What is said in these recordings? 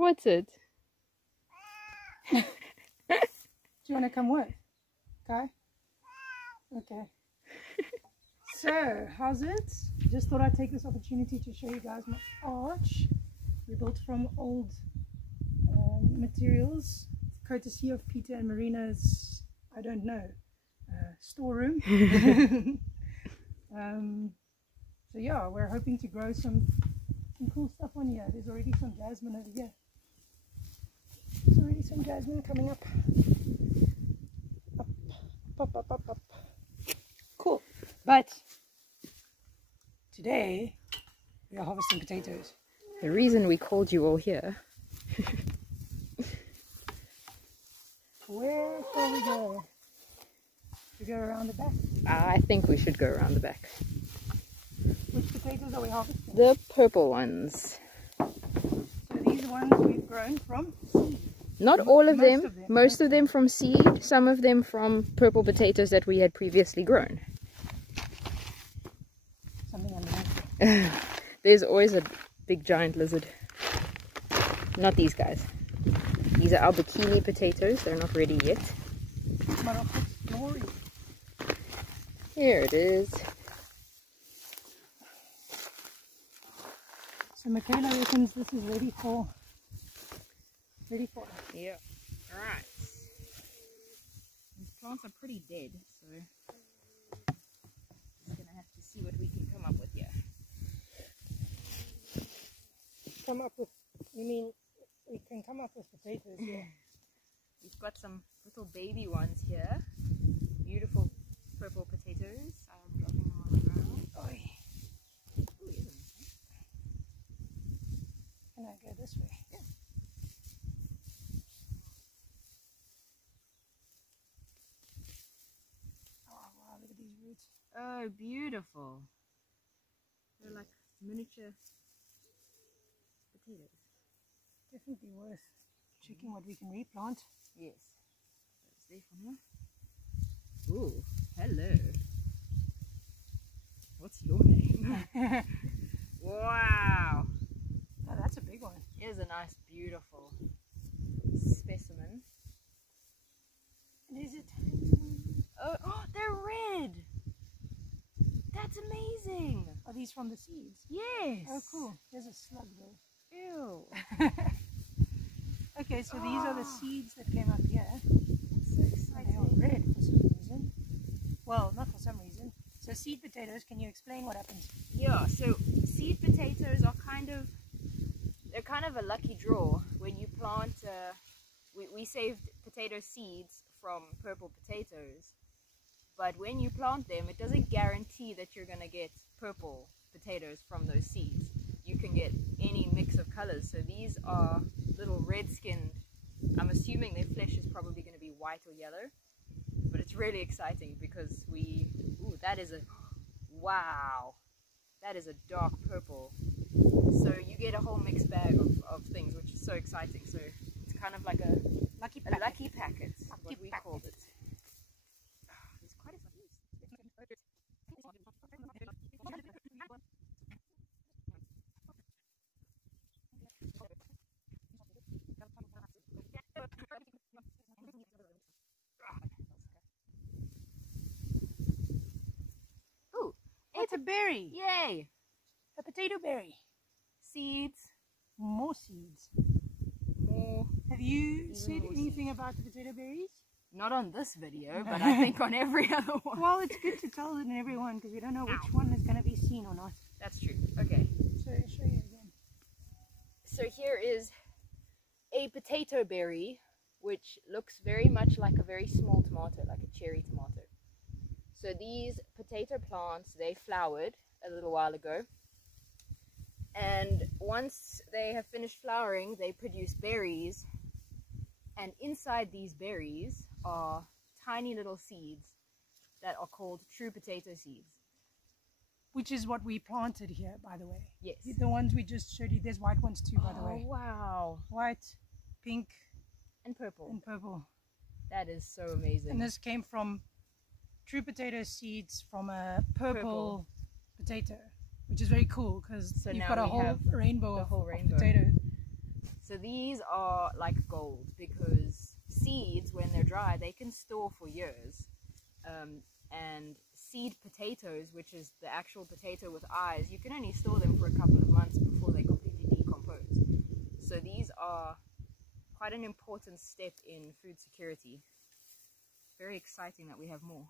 What's it? Do you want to come work? Okay. Okay. So, how's it? Just thought I'd take this opportunity to show you guys my arch. We built from old materials, courtesy of Peter and Marina's, I don't know, storeroom. So yeah, we're hoping to grow some cool stuff on here. There's already some jasmine over here. There's already some jasmine coming up. Up. Cool. But today we are harvesting potatoes. The reason we called you all here. Where shall we go? Should we go around the back? I think we should go around the back. Which potatoes are we harvesting? The purple ones. So these ones we've grown from seed. Not all of them. Most of them from seed. Some of them from purple potatoes that we had previously grown. Something underneath. There's always a big giant lizard. Not these guys. These are our bikini potatoes. They're not ready yet. But of its glory. Here it is. So Michaela reckons this is ready for. Yeah. Alright. These plants are pretty dead, so just gonna have to see what we can come up with here. Come up with, you mean we can come up with potatoes here? We've got some little baby ones here. Beautiful purple potatoes. I'm dropping them on the ground. Oi. Ooh, here's a nice one. Can I go this way? Yeah. Oh wow, look at these roots. Oh, beautiful. They're like miniature potatoes. Definitely worth checking what we can replant. Yes. That's there for now. Ooh, hello. What's your name? Wow. Oh, that's a big one. Here's a nice, beautiful specimen. And is it? Oh, they're red. That's amazing. Are these from the seeds? Yes. Oh, cool. There's a slug though. Ew. Okay, so these are the seeds that came up here. That's so And exciting. they are red for some reason. Well, not for some reason. So seed potatoes, can you explain what happens? Yeah, so seed potatoes are they're kind of a lucky draw. When you plant, we saved potato seeds from purple potatoes, but when you plant them, it doesn't guarantee that you're going to get purple potatoes from those seeds. You can get any mix of colors. So these are little red-skinned. I'm assuming their flesh is probably going to be white or yellow, but it's really exciting because ooh, that is wow, that is a dark purple. So you get a whole mixed bag of things, which is so exciting. So it's kind of like a lucky packet, what we called it. There's quite a few. Ooh, It's a berry. yay! A potato berry. Seeds. More seeds. More. Have you Even said more anything about the potato berries? Not on this video, but I think on every other one. Well, it's good to tell it in everyone because we don't know which one is going to be seen or not. That's true. Okay. So I'll show you again. So here is a potato berry, which looks very much like a very small tomato, like a cherry tomato. So these potato plants, they flowered a little while ago. And once they have finished flowering, they produce berries. And inside these berries are tiny little seeds that are called true potato seeds. Which is what we planted here, by the way. Yes. The ones we just showed you, there's white ones too, by the way. Wow. White, pink, And purple. and purple. That is so amazing. And this came from true potato seeds from a purple potato, which is very cool because So you've now got a we whole have rainbow the of whole rainbow. potato. So these are like gold because seeds, when they're dry, they can store for years. And seed potatoes, which is the actual potato with eyes, you can only store them for a couple of months before they completely decompose. So these are quite an important step in food security. Very exciting that we have more.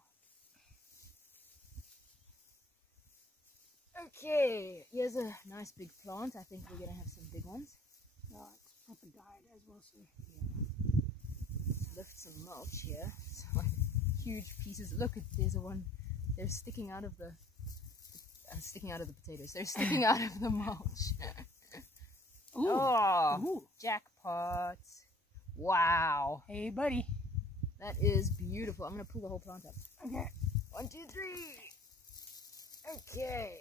Okay, here's a nice big plant. I think we're going to have some big ones. Yeah, it's proper died as well, so. Yeah. Let's lift some mulch here. So huge pieces. Look, there's a one. They're sticking out of the potatoes. They're sticking out of the mulch. Ooh. Oh, Ooh. Jackpot. Wow. Hey, buddy. That is beautiful. I'm going to pull the whole plant up. Okay. 1, 2, 3. Okay.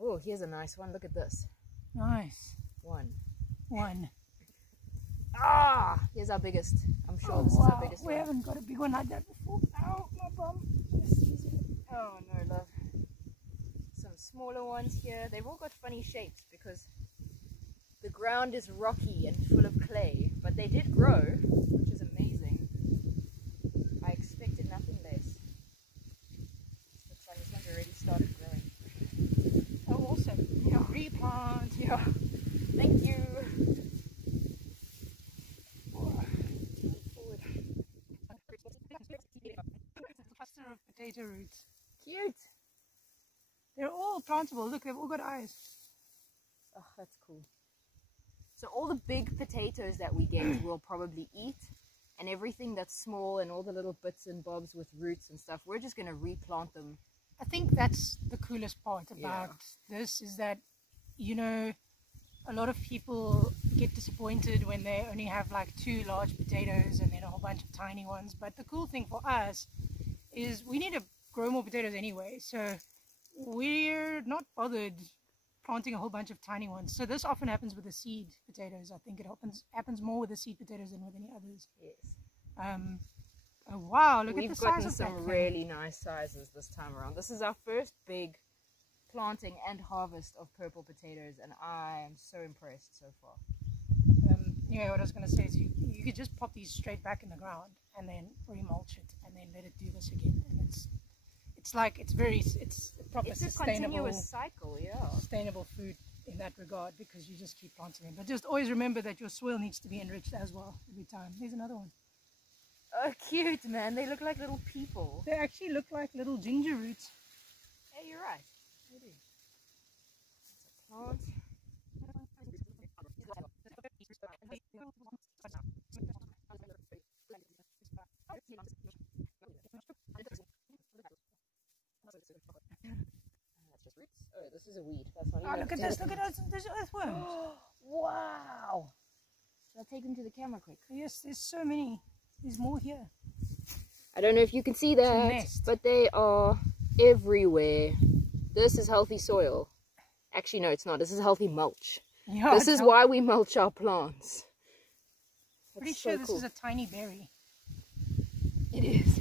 Oh, here's a nice one. Look at this. Nice. One. Ah! Here's our biggest. I'm sure this is our biggest one. We haven't got a big one like that before. Ow, my bum. Oh no, love. Some smaller ones here. They've all got funny shapes because the ground is rocky and full of clay, but they did grow, which is amazing. I expected nothing less. Looks like this one's already started growing. Oh, awesome. Yeah. Replant. Yeah. Thank you. Cluster of potato roots. Cute. They're all plantable. Look, they've all got eyes. Oh, that's cool. So all the big potatoes that we get we'll probably eat, and everything that's small and all the little bits and bobs with roots and stuff, we're just going to replant them. I think that's the coolest part about this, is that, you know, a lot of people get disappointed when they only have like 2 large potatoes and then a whole bunch of tiny ones. But the cool thing for us is we need to grow more potatoes anyway, so we're not bothered planting a whole bunch of tiny ones. So this often happens with the seed potatoes. I think it happens more with the seed potatoes than with any others. Yes. Oh wow, look We've at the size gotten of that some thing. really nice sizes this time around. This is our first big planting and harvest of purple potatoes, and I am so impressed so far. Yeah, what I was going to say is you could just pop these straight back in the ground and then remulch it and then let it do this again, and it's a proper It's a sustainable continuous cycle, yeah. sustainable food in that regard, because you just keep planting them. But just always remember that your soil needs to be enriched as well every time. Here's another one. Oh, cute, man. They look like little people. They actually look like little ginger roots. Hey, you're right. They do. It's a plant. That's just roots. Oh, this is a weed. That's not even. Oh, look at this. Look at those. There's earthworms. Wow. Should I take them to the camera quick? Yes, there's so many. There's more here. I don't know if you can see that, but they are everywhere. This is healthy soil. Actually, no, it's not. This is healthy mulch. Yeah, this is why we mulch our plants. Pretty sure this is a tiny berry. It is.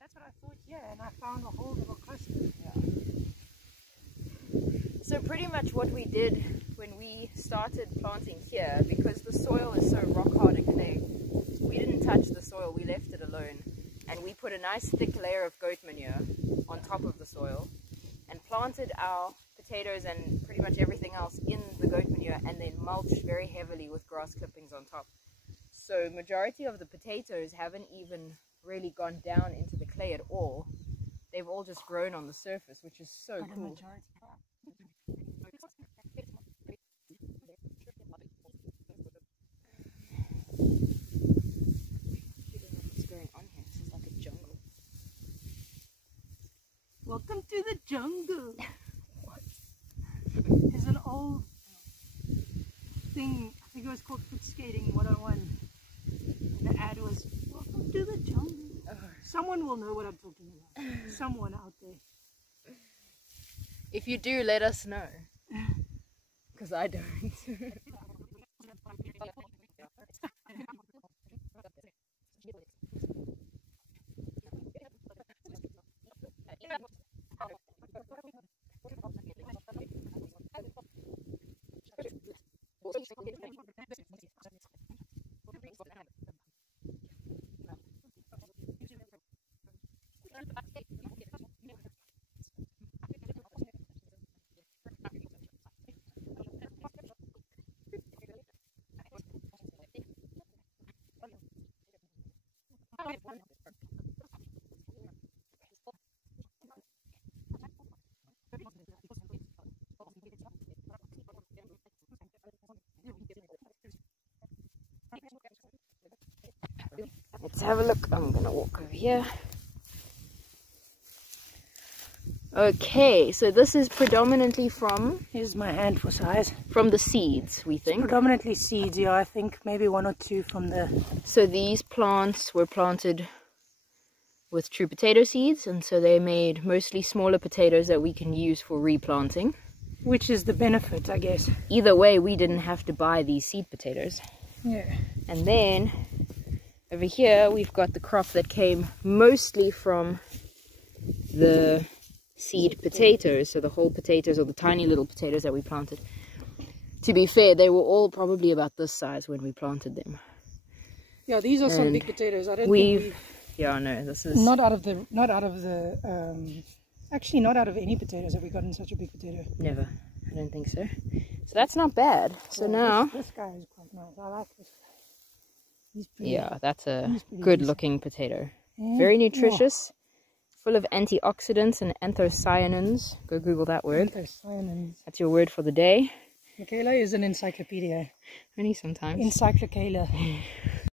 That's what I thought here, and I found a whole little cluster. Yeah. So pretty much what we did when we started planting here, because the soil is so rock hard and clay, we didn't touch the soil, we left it alone, and we put a nice thick layer of goat manure on top of the soil and planted our potatoes and pretty much everything else in the goat manure, and then mulched very heavily with grass clippings on top. So majority of the potatoes haven't even really gone down into the clay at all. They've all just grown on the surface, which is so cool. What's going on here? This is like a jungle. Welcome to the jungle. What? There's an old thing, I think it was called foot skating 101. that was welcome to the jungle. Someone will know what I'm talking about. Someone out there. If you do, let us know. Because I don't. Let's have a look. I'm gonna walk over here. Okay, so this is predominantly from... Here's my hand for size. From the seeds, we think. Predominantly seeds, yeah. I think maybe 1 or 2 from the... So these plants were planted with true potato seeds, and so they made mostly smaller potatoes that we can use for replanting. Which is the benefit, I guess. Either way, we didn't have to buy these seed potatoes. Yeah. And then over here we've got the crop that came mostly from the seed potatoes, so the whole potatoes or the tiny little potatoes that we planted. To be fair, they were all probably about this size when we planted them. Yeah, these are some big potatoes. I don't think we've... Yeah, no, this is... Actually, not out of any potatoes have we gotten such a big potato. Never. I don't think so. So that's not bad. So now... This guy is quite nice. I like this guy. He's pretty... Yeah, that's a good-looking potato. Yeah. Very nutritious. Full of antioxidants and anthocyanins. Go Google that word. Anthocyanins. That's your word for the day. Michaela is an encyclopedia. Only sometimes. Encyclopedia.